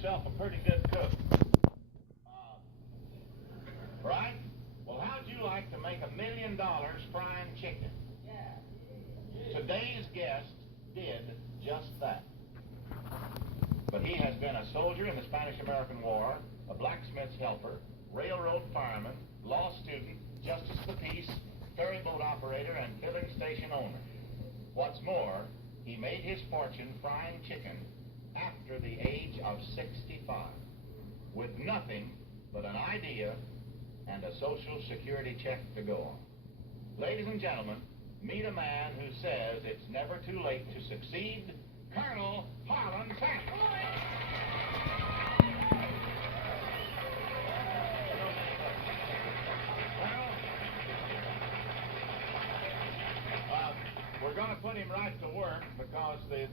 yourself a pretty good cook. Right? Well, how'd you like to make $1 million frying chicken? Today's guest did just that. But he has been a soldier in the Spanish-American War, a blacksmith's helper, railroad fireman, law student, justice of the peace, ferry boat operator, and filling station owner. What's more, he made his fortune frying chicken after the age of 65, with nothing but an idea and a Social Security check to go on. Ladies and gentlemen, meet a man who says it's never too late to succeed, Colonel Harlan Sanders. We're going to put him right to work because the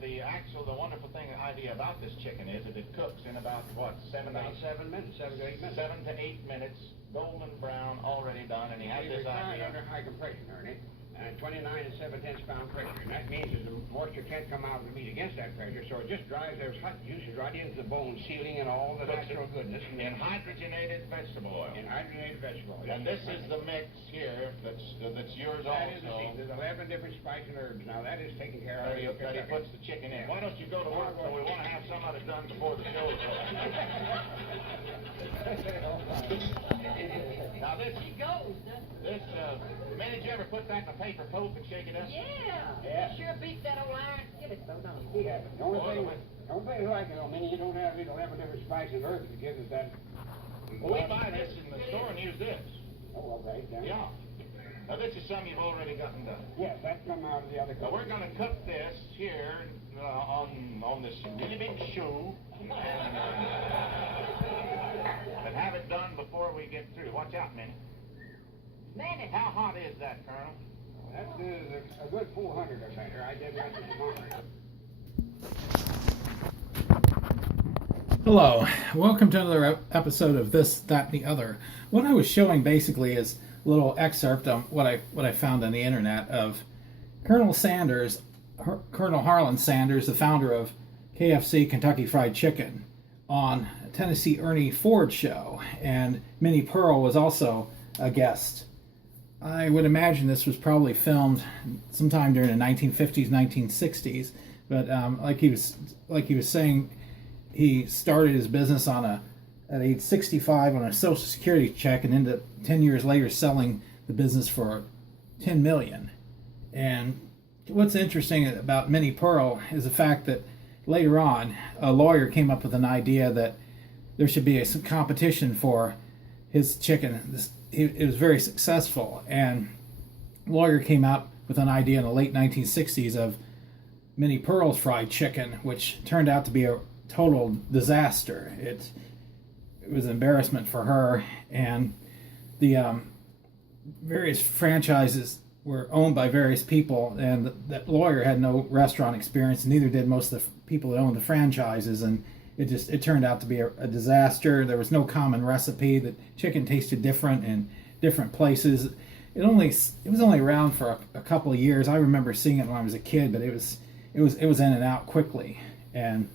wonderful idea about this chicken is that it cooks in about, what, 7 to 8 minutes? 7 to 8 minutes. 7 to 8 minutes, golden brown, already done, and he has this idea. Under high compression, Ernie, and 29 and 7/10 pound pressure, and that means that the moisture can't come out of the meat against that pressure, so it just drives those hot juices right into the bone, sealing and all the natural goodness. In hydrogenated vegetable oil. In hydrogenated vegetable oil. And this is the mix here that's yours that also. Is there's 11 different spices and herbs. Now that is taken care of. That he puts the chicken in. Why don't you go to work? So we want to have some of it done before the show is over. Now this Minnie, did you ever put that in a paper coat and shake it up? Yeah. Sure beat that old iron skillet, though, don't it? Yeah, the only thing like it, Minnie, you don't have these 11 different spices and herbs to give us that. Well, we buy this in the store and use this. Oh, okay. Yeah. Now this is something you've already gotten done. Yes, that's come out of the other. Now we're going to cook this here on this really big shoe and have it done before we get through. Watch out, Minnie. Minnie, how hot is that, Colonel? That is a good 400 or better. I did that this morning. Hello, welcome to another episode of This, That, and the Other. What I was showing basically is a little excerpt of what I found on the internet of Colonel Harlan Sanders, the founder of KFC, Kentucky Fried Chicken, on Tennessee Ernie Ford show, and Minnie Pearl was also a guest. I would imagine this was probably filmed sometime during the 1950s, 1960s, but like he was saying, he started his business at age 65 on a Social Security check, and ended up 10 years later selling the business for $10 million. And what's interesting about Minnie Pearl is the fact that later on, a lawyer came up with an idea that there should be some competition for his chicken. It was very successful, and a lawyer came out with an idea in the late 1960s of Minnie Pearl's fried chicken, which turned out to be a total disaster. It was an embarrassment for her, and the various franchises were owned by various people, and that lawyer had no restaurant experience, and neither did most of the people that owned the franchises, and it turned out to be a disaster. There was no common recipe. The chicken tasted different in different places. It was only around for a couple of years. I remember seeing it when I was a kid, but it was in and out quickly. And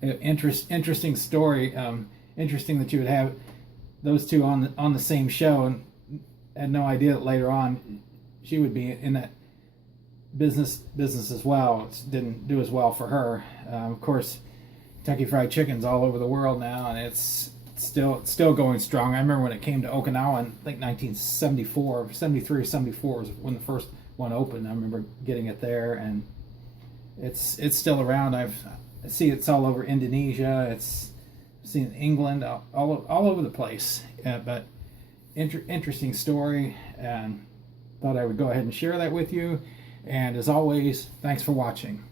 interesting story. Interesting that you would have those two on the same show, and had no idea that later on she would be in that business as well. It didn't do as well for her. Of course, Kentucky Fried Chicken's all over the world now, and it's still going strong. I remember when it came to Okinawa in, I think, 1974, 73 or 74 was when the first one opened. I remember getting it there, and it's still around. I see it's all over Indonesia. It's seen England, all over the place. But interesting story, and thought I would go ahead and share that with you. And as always, thanks for watching.